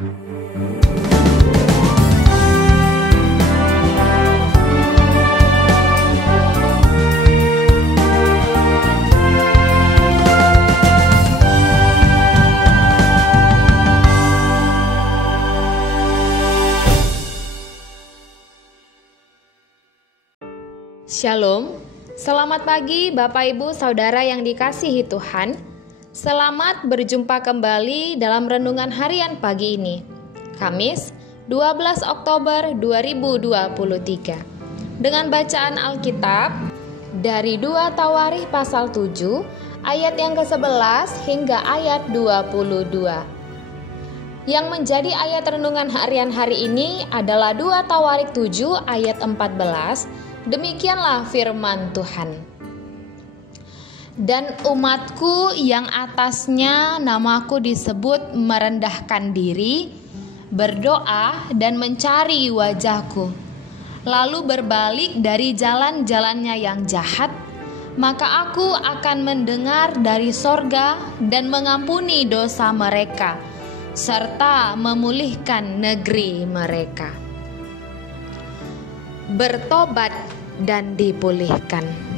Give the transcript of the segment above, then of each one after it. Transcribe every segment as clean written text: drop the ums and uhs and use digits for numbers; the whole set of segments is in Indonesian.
Shalom, selamat pagi Bapak Ibu Saudara yang dikasihi Tuhan. Selamat berjumpa kembali dalam renungan harian pagi ini, Kamis 12 Oktober 2023. Dengan bacaan Alkitab dari 2 Tawarikh pasal 7 ayat yang ke-11 hingga ayat 22. Yang menjadi ayat renungan harian hari ini adalah 2 Tawarikh 7 ayat 14. Demikianlah firman Tuhan. Dan umatku yang atasnya namaku disebut merendahkan diri, berdoa dan mencari wajahku, lalu berbalik dari jalan-jalannya yang jahat, maka aku akan mendengar dari sorga dan mengampuni dosa mereka, serta memulihkan negeri mereka. Bertobat dan dipulihkan.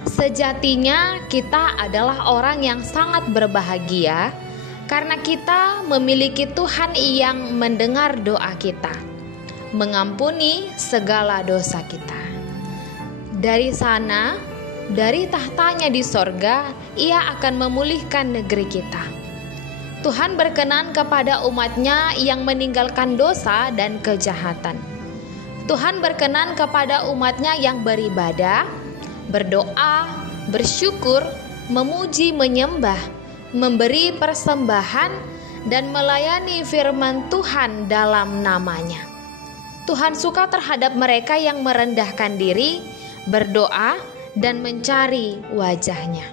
Sejatinya kita adalah orang yang sangat berbahagia karena kita memiliki Tuhan yang mendengar doa kita, mengampuni segala dosa kita. Dari sana, dari tahtanya di sorga, Ia akan memulihkan negeri kita. Tuhan berkenan kepada umatnya yang meninggalkan dosa dan kejahatan. Tuhan berkenan kepada umatnya yang beribadah, berdoa, bersyukur, memuji, menyembah, memberi persembahan, dan melayani firman Tuhan dalam namanya. Tuhan suka terhadap mereka yang merendahkan diri, berdoa, dan mencari wajahnya.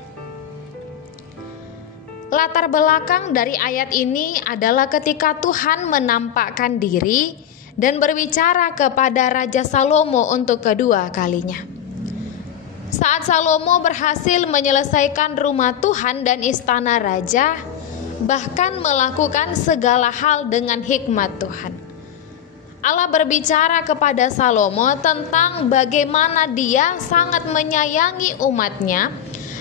Latar belakang dari ayat ini adalah ketika Tuhan menampakkan diri dan berbicara kepada Raja Salomo untuk kedua kalinya. Saat Salomo berhasil menyelesaikan rumah Tuhan dan istana raja, bahkan melakukan segala hal dengan hikmat Tuhan. Allah berbicara kepada Salomo tentang bagaimana Dia sangat menyayangi umatnya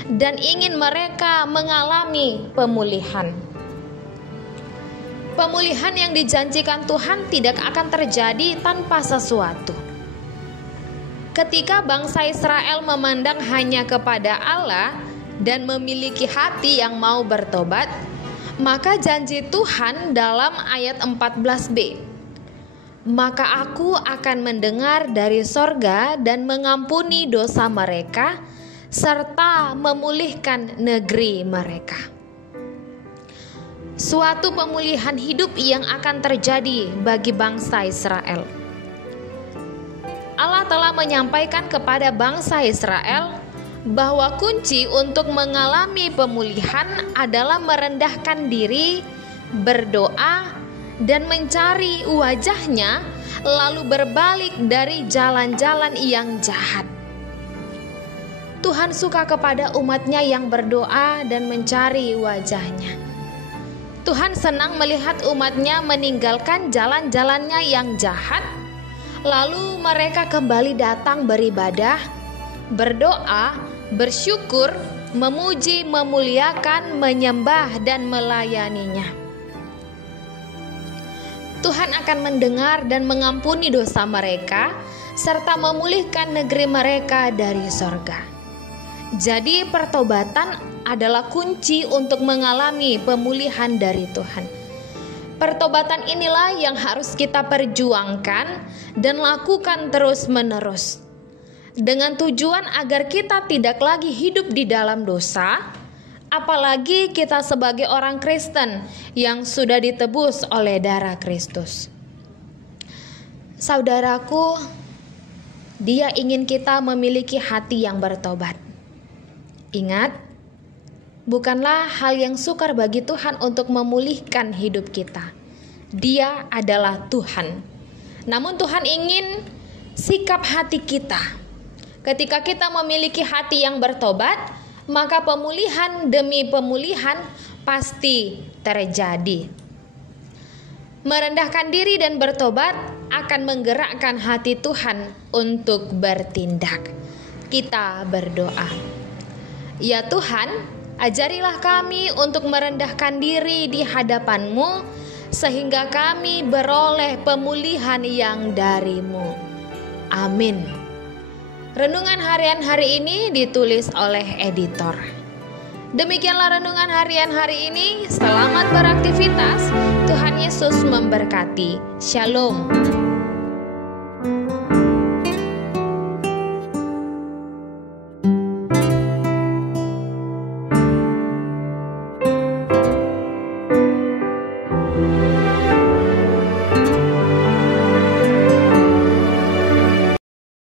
dan ingin mereka mengalami pemulihan. Pemulihan yang dijanjikan Tuhan tidak akan terjadi tanpa sesuatu. Ketika bangsa Israel memandang hanya kepada Allah dan memiliki hati yang mau bertobat, maka janji Tuhan dalam ayat 14b, maka aku akan mendengar dari sorga dan mengampuni dosa mereka, serta memulihkan negeri mereka. Suatu pemulihan hidup yang akan terjadi bagi bangsa Israel. Allah telah menyampaikan kepada bangsa Israel bahwa kunci untuk mengalami pemulihan adalah merendahkan diri, berdoa, dan mencari wajahnya, lalu berbalik dari jalan-jalan yang jahat. Tuhan suka kepada umatnya yang berdoa dan mencari wajahnya. Tuhan senang melihat umatnya meninggalkan jalan-jalannya yang jahat, lalu mereka kembali datang beribadah, berdoa, bersyukur, memuji, memuliakan, menyembah, dan melayaninya. Tuhan akan mendengar dan mengampuni dosa mereka, serta memulihkan negeri mereka dari sorga. Jadi pertobatan adalah kunci untuk mengalami pemulihan dari Tuhan. Pertobatan inilah yang harus kita perjuangkan dan lakukan terus-menerus, dengan tujuan agar kita tidak lagi hidup di dalam dosa, apalagi kita sebagai orang Kristen yang sudah ditebus oleh darah Kristus. Saudaraku, Dia ingin kita memiliki hati yang bertobat. Ingat, bukanlah hal yang sukar bagi Tuhan untuk memulihkan hidup kita. Dia adalah Tuhan. Namun Tuhan ingin sikap hati kita. Ketika kita memiliki hati yang bertobat, maka pemulihan demi pemulihan pasti terjadi. Merendahkan diri dan bertobat akan menggerakkan hati Tuhan untuk bertindak. Kita berdoa. Ya Tuhan, ajarilah kami untuk merendahkan diri di hadapan-Mu, sehingga kami beroleh pemulihan yang dari-Mu. Amin. Renungan harian hari ini ditulis oleh editor. Demikianlah renungan harian hari ini. Selamat beraktivitas. Tuhan Yesus memberkati. Shalom.